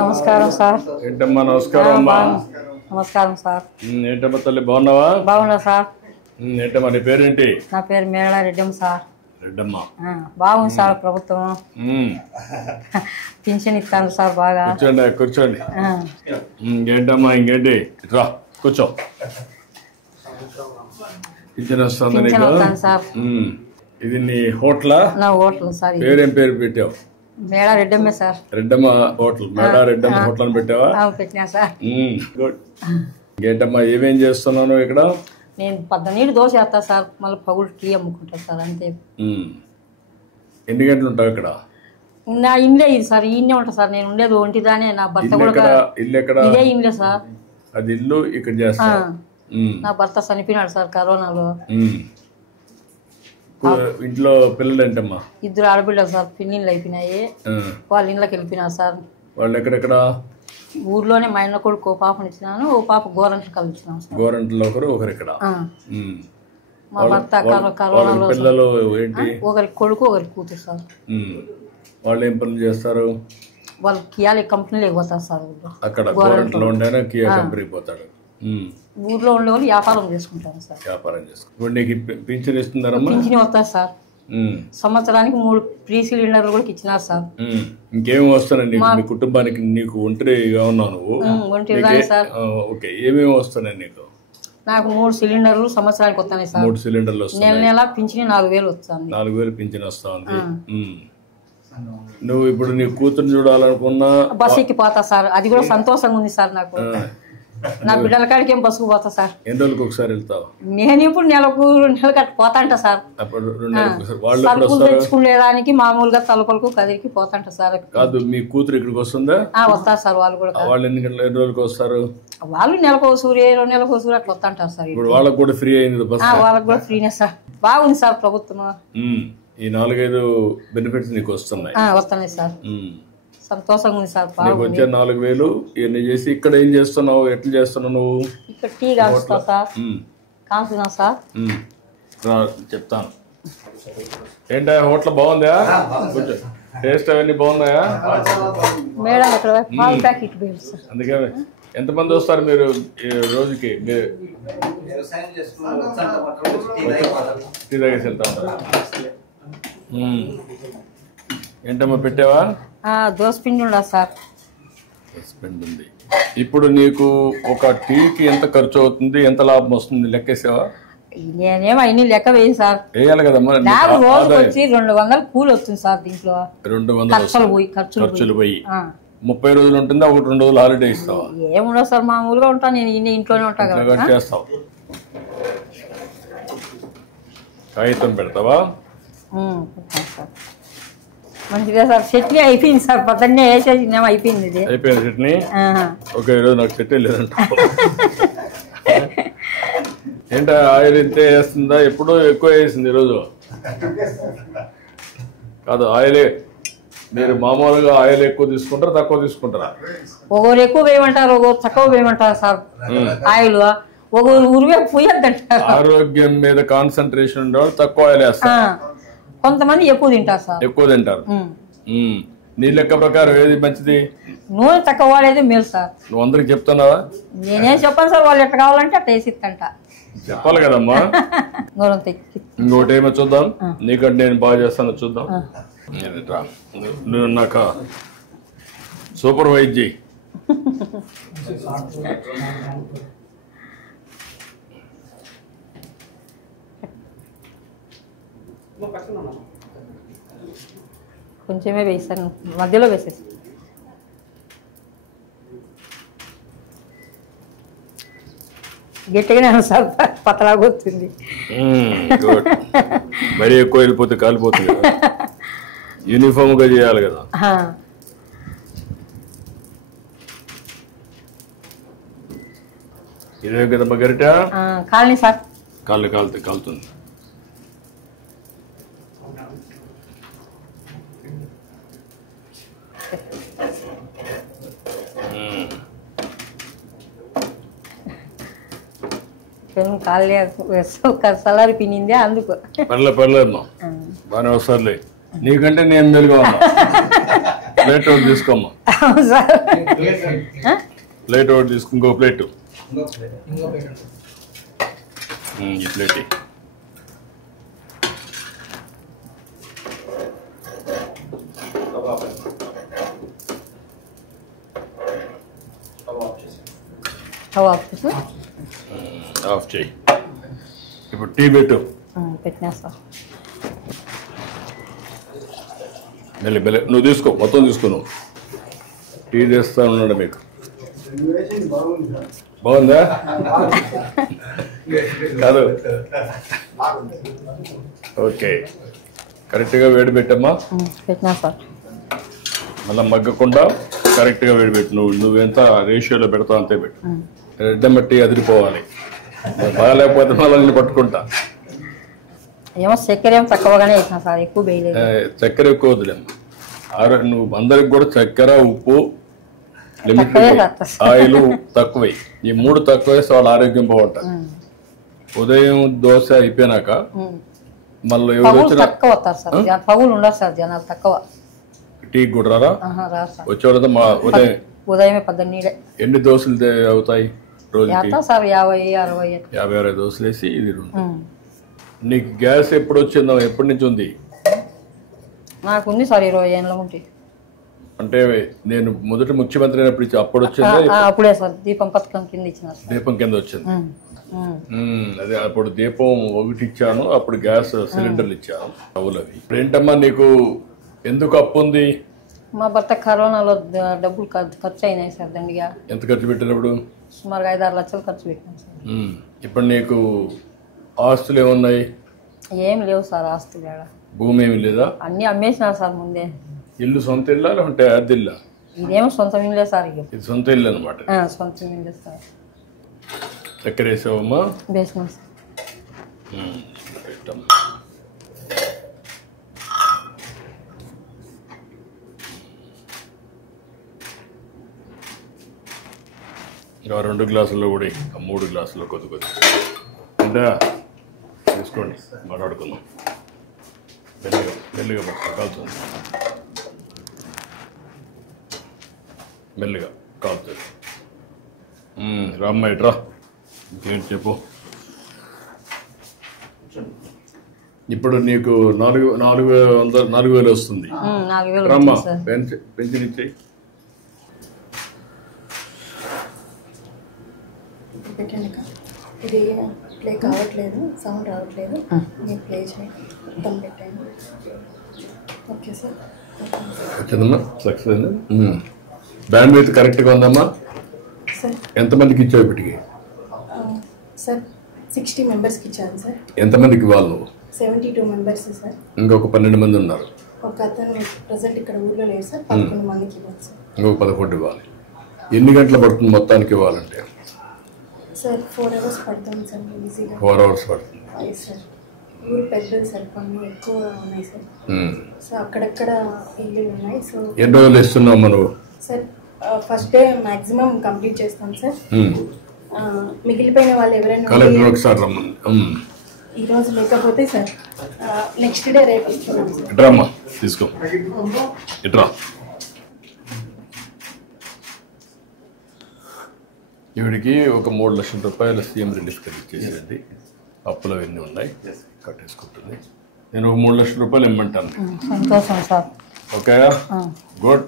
నమస్కారం సార్. ఏంటమ్మా నమస్కారం అమ్మా. నమస్కారం సార్. ఏంటమ్మా తల్లి బాగున్నావా? బాగున్నా సార్. ఏంటమ్మా నీ పేరేంటి? నా పేరు మేళ రెడ్డమ్మ సార్. రెడ్డమ్మ బాగుంది సార్. ప్రభుత్వం పింఛన్ ఇస్తాను సార్. బాగా కూర్చోండి. ఏంటమ్మా ఇంకేంటి రా కూర్చో. పింఛన్ వస్తుంది నీకు సార్. ఇది నీ హోటలా? నా హోటల్ సార్. పేరేం పేరు పెట్టావు? మేళ రెడ్డమ్మే సార్. రెడ్డమ్మ హోటల్. మేళ రెడ్డమ్మ హోటల్ అని పెట్టావా? పెట్టినా సార్. గుడ్. ఇంకేంటమ్మా ఏమేం చేస్తున్నాను ఇక్కడ? నేను 12 దోశ వేస్తా సార్. మళ్ళీ పగులు టీ అమ్ముకుంటా సార్. అంతే. ఎన్ని గంటలు ఉంటావు ఇక్కడ? నా ఇండ్లే ఇది సార్. ఈయనే ఉంటా సార్. నేను ఉండేది ఒంటిదానే. నా భర్త కూడా ఇల్లు ఎక్కడ? ఇదే ఇండ్లే సార్. అది ఇల్లు ఇక్కడ చేస్తా. నా భర్త చనిపోయినాడు సార్ కరోనాలో. ఇంట్లో పిల్లలు ఏంటమ్మా? 2 ఆడపిల్లలు సార్. పిన్నిళ్ళు అయిపోయినాయి. వాళ్ళ ఇంట్లోకి వెళ్ళిపోయినారు సార్. వాళ్ళు ఎక్కడెక్కడ? ఊర్లోనే. మా ఇంట్లో కొడుకు ఓ పాపని ఇచ్చినాను. ఓ పాప గోరంట్లు కలిసినాను సార్. గోరంట్లో ఒకరు ఇక్కడ. మా భర్త కరోనాలో. పిల్లలు ఏంటి? ఒకరికి కొడుకు ఒకరికి కూతురు సార్. వాళ్ళు ఏం పనులు చేస్తారు? వాళ్ళు కియాలి కంపెనీలో పోతారు సార్. అక్కడ గోరంట్లో ఉండేనా కియా కంపెనీకి పోతాడు. ఊర్లో ఉండే వాళ్ళు వ్యాపారం చేసుకుంటారు సార్. వ్యాపారం చేసుకుంటారు. ఇప్పుడు నీకు పింఛన్ ఇస్తున్నారమ్మా? పింఛన్ వస్తారు సార్. సంవత్సరానికి 3 ఫ్రీ సిలిండర్లు కూడా ఇచ్చినారు సార్. ఇంకేమి వస్తున్నాయి మీ కుటుంబానికి? నీకు ఒంటరిగా ఉన్నావు నువ్వు? ఒంటరిగానే సార్. ఓకే. ఏమేమి వస్తున్నాయి నీకు? నాకు 3 సిలిండర్లు సంవత్సరానికి వస్తున్నాయి సార్. 3 సిలిండర్లు వస్తున్నాయి. నెల నెల పింఛన్ 4000 వస్తుంది. 4000 పింఛన్ వస్తా ఉంది. నువ్వు ఇప్పుడు నీ కూతురు చూడాలనుకున్నా బస్సు ఎక్కి పోతా సార్. అది కూడా సంతోషంగా ఉంది సార్ నాకు. నా బిడ్డల కాడికి ఏం బస్సుకు పోతా సార్. ఎన్ని రోజులకు ఒకసారి వెళ్తావు? నేను ఇప్పుడు నెలకు అట్లా పోతాంట సార్. తలుపులు తెచ్చుకునేదానికి మామూలుగా తలుపులకు కదిరికి పోతాంట సార్. కాదు మీ కూతురు ఇక్కడికి వస్తుందా? వస్తారు సార్. వాళ్ళు కూడా. వాళ్ళు ఎన్ని రోజులకు వస్తారు? వాళ్ళు నెలకు సూర్య 2 నెలలకు సూర్య అట్లా వస్తాంటారు సార్. ఇప్పుడు వాళ్ళకి కూడా ఫ్రీ అయింది బస్సు? వాళ్ళకి కూడా ఫ్రీనే సార్. బాగుంది సార్ ప్రభుత్వం. ఈ 4-5 బెనిఫిట్స్ నీకు వస్తున్నాయి? వస్తున్నాయి సార్. సంతోషంగా ఉంది సార్. వచ్చే 4000 ఇవన్నీ చేసి ఇక్కడ ఏం చేస్తున్నావు? ఎట్లా చేస్తున్నావు నువ్వు? ఇక్కడ టీ కాల్చుతావు సార్. కాల్చున్నా సార్. చెప్తాను. ఏంటా హోటల్ బాగుందా? టేస్ట్ అవన్నీ బాగున్నాయా? మేడం ఇక్కడ పాలు ప్యాకెట్ సార్. అందుకే ఎంతమంది వస్తారు మీరు రోజుకి? టీ తాగేసి వెళ్తా ఉంటారు. ఏంటమ్మా పెట్టావా? దోసపిండి ఉండదు సార్. దోసపిండి ఉంది. ఇప్పుడు నీకు ఒక టీకి ఎంత ఖర్చు అవుతుంది, ఎంత లాభం వస్తుంది లెక్కేసావా? నేనేమో అన్ని లెక్క వేయి సార్. వేయాలి కదమ్మా. నాకు రోజుకి వచ్చి 200 కూలి వస్తుంది సార్. దీంట్లో 200 ఖర్చులు పోయి 30 రోజులు ఉంటుందా? 1-2 రోజులు హాలిడే ఇస్తావా? ఏముండదు సార్. మామూలుగా ఉంటాను నేను. ఇంట్లోనే ఉంటాను కదా. చేస్తావు. కాగితం పెడతావా? మంచిగా సార్. చట్నీ అయిపోయింది సార్. పొద్దున్నే వేసేసి అయిపోయింది. ఇది అయిపోయింది చట్నీ. ఓకే. ఈరోజు నాకు చట్నీ లేదంట. ఏంటో ఆయిల్ ఇంతే వేస్తుందా? ఎప్పుడో ఎక్కువ వేసింది ఈరోజు. కాదు ఆయిలే. మీరు మామూలుగా ఆయిల్ ఎక్కువ తీసుకుంటారా తక్కువ తీసుకుంటారా? ఒకరు ఎక్కువ వేయమంటారు, ఒకరు తక్కువ వేయమంటారు సార్. ఆయిల్ ఒకరు ఉరివే పోయొద్దంటారు. ఆరోగ్యం మీద కాన్సన్ట్రేషన్ ఉండేవాళ్ళు తక్కువ ఆయిల్ వేస్తారు. కొంతమంది ఎక్కువ తింటారు సార్. ఎక్కువ తింటారు. నీ లెక్క ప్రకారం ఏది మంచిది? నూనె తక్కువ వాడేది మేలు సార్. నువ్వు అందరికి చెప్తున్నావా? నేనేం చెప్పాను సార్. వాళ్ళు ఎట్లా కావాలంటే అట్లా వేసిస్తంట. చెప్పాలి కదమ్మా. ఇంకోటి ఏమో చూద్దాం. నీకంటే నేను బాగా చేస్తాను చూద్దాం. నువ్వు నాకు సూపర్వైజ్ చేయి. కొంచెమే వేసాను. మధ్యలో వేసేసి గట్టిగానే సార్. పతలాగా వస్తుంది. మరీ ఎక్కువ వెళ్ళిపోతే కాలిపోతుంది. యూనిఫామ్ గా చేయాలి కదా. ఇదే కదమ్మా గరిట? Colony sir. కాలుతుంది. సలారి పిన్నిందే అందుకు. పర్లేదమ్మా బాగానే వస్తారులే. నీకంటే నేను మెలుగా ఉన్నా. ప్లేట్ ఒకటి తీసుకోమ్మా. అవును సార్. ప్లేట్ ఒకటి తీసుకో. ఇంకో ప్లేట్. ఈ ప్లేట్ ఆఫ్ చేయి. ఇప్పుడు టీ పెట్టు. పెట్టినా సార్. మెల్లి మెల్లి నువ్వు తీసుకో, మొత్తం తీసుకున్నావు. టీ చేస్తా ఉన్నాడు మీకు. బాగుందా? కాదు, ఓకే. కరెక్ట్గా వేడి పెట్టమ్మా. పెట్టినా సార్. మళ్ళీ మగ్గకుండా కరెక్ట్గా వేడి పెట్టు. నువ్వెంత రేషియోలో పెడతావు అంతే పెట్టు. రెడ్డం బట్టి అదిరిపోవాలి. బాగాలేకపోతే మళ్ళీ నేను పట్టుకుంటా. ఏమో చక్కెర ఏమో తక్కువగానే వేసినా సార్, ఎక్కువ వేయలేదు. చక్కెర ఎక్కువ వద్దులేమ్మా. నువ్వు అందరికి కూడా చక్కెర, ఉప్పు, లిమిట్, ఆయిల్ తక్కువై. ఈ 3 తక్కువ వేస్తే వాళ్ళ ఆరోగ్యం బాగుంటుంది. ఉదయం దోశ అయిపోయినాక మళ్ళీ తక్కువ వస్తారు సార్, పగులు ఉండదు సార్, జనాలు తక్కువ. టీ కూడా రారా? వచ్చేవాళ్ళతో ఉదయమే 12 ఎన్ని దోశలు అవుతాయి రోజుకి? సార్ 50-60. 50-60 దోశలు వేసి ఇది. నీకు గ్యాస్ ఎప్పుడు వచ్చిందో? ఎప్పటి నుంచి ఉంది? నాకు ఉంది సార్ 20 ఏళ్ళ నుంచి. అంటే నేను మొదటి ముఖ్యమంత్రి అయినప్పుడు అప్పుడు వచ్చింది? అప్పుడే సార్, దీపం పథకం కింద ఇచ్చిన. దీపం కింద వచ్చింది. అదే అప్పుడు దీపం ఒకటి ఇచ్చాను, అప్పుడు గ్యాస్ సిలిండర్లు ఇచ్చాను. అవులవి. ఇప్పుడు ఏంటమ్మా నీకు ఎందుకు అప్పు ఉంది? మా భర్త కరోనాలో డబ్బులు ఖర్చు అయినాయి సార్ దండిగా. ఎంత ఖర్చు పెట్టినప్పుడు? సుమారుగా 5-6 లక్షలు ఖర్చు పెట్టాను సార్. ఇప్పుడు నీకు ఆస్తులు ఏమున్నాయి? ఏం లేవు సార్ ఆస్తులు. భూమి ఏమి లేదా? అన్ని అమ్మేసినారు సార్ ముందే. ఇల్లు సొంత ఇల్లా లేకుంటే అద్దె ఇల్లా? ఇదేమో సొంత ఇల్లే సార్. ఇది సొంత ఇల్లు అనమాట. సొంత ఇల్లే సార్. చక్కెర వేసావమ్మా? వేసినా సార్. ఇంకా 2 గ్లాసుల్లో కూడా 3 గ్లాసుల్లో కొద్ది అంటే తీసుకోండి, మాట్లాడుకుందాం. మెల్లిగా మెల్లిగా పట్టుకో, కాలుతుంది. మెల్లిగా కాలుతుంది. రామ్మ ఇట్రా. ఇంకేంటి చెప్పు. ఇప్పుడు నీకు 4,000 వస్తుంది. రామ్మ పెన్షన్ ఇచ్చేయి. ఇది ప్లే కావట్లేదు, సౌండ్ రావట్లేదు. నేను ప్లే చేయడం పెట్టాను. Okay sir. వచ్చిందమ్మా, సక్సెస్ అయింది. బ్యాండ్ విత్ కరెక్ట్గా ఉందమ్మా. సార్ ఎంతమందికి ఇచ్చావు ఇప్పటికి? సార్ 60 మెంబర్స్కి ఇచ్చాను సార్. ఎంతమందికి ఇవ్వాలి నువ్వు? 72 మెంబర్స్ సార్. ఇంకొక 12 మంది ఉన్నారు. ఒక అతను ప్రజెంట్ ఇక్కడ ఊర్లో లేదు సార్. 11 మందికి ఇవ్వాలి సార్. ఇంకొక 11 ఇవ్వాలి. ఎన్ని గంటలు పడుతుంది మొత్తానికి ఇవ్వాలంటే? సార్ 4 అవర్స్ పడుతుంది సార్. ఈజీగా 4 అవర్స్ పడుతుంది. సార్ ఊరు పెద్దది సార్, పనులు ఎక్కువ ఉన్నాయి సార్. సో అక్కడక్కడ ఇల్లు ఉన్నాయి. సో ఎన్ని రోజులు ఇస్తున్నావు మనం? Sir first day maximum complete చేస్తాం సార్. మిగిలిపోయిన వాళ్ళు ఎవరైనా ఒకసారి ఈ రోజు లేకపోతే సార్ నెక్స్ట్ డే రేపు ఇస్తున్నాం సార్. ఇట్రామ్మా, తీసుకో. ఇట్రా. ఈవిడికి ఒక 3 లక్షల రూపాయల సీఎం రిలీఫ్ కింద ఇచ్చేసేయండి. అప్పులు అవన్నీ ఉన్నాయి, కట్టేసుకుంటుంది. నేను ఒక 3 లక్షల రూపాయలు ఇమ్మంటాను. సంతోషం సార్. Okay, good.